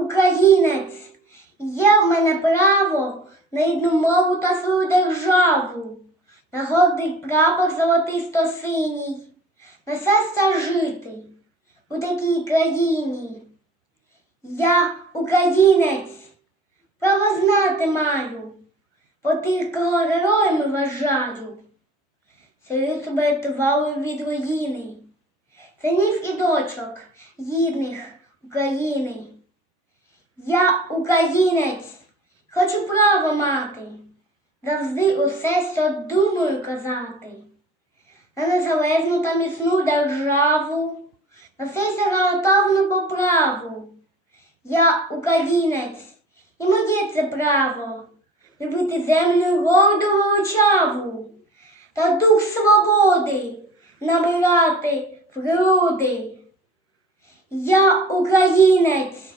українець, є в мене право на рідну мову та свою державу, на гордий прапор золотисто-синій, на серця жити у такій країні. Я українець, право знати маю, по тих, кого героями вважаю. Селю себе тривалою від руїни, синів і дочок гідних України. Я українець, хочу право мати, завжди усе, що думаю казати, на незалежну та міцну державу, на все гарантовну поправу. Я українець, і моє це право любити землю горду величаву та дух свободи набирати в груди. Я українець,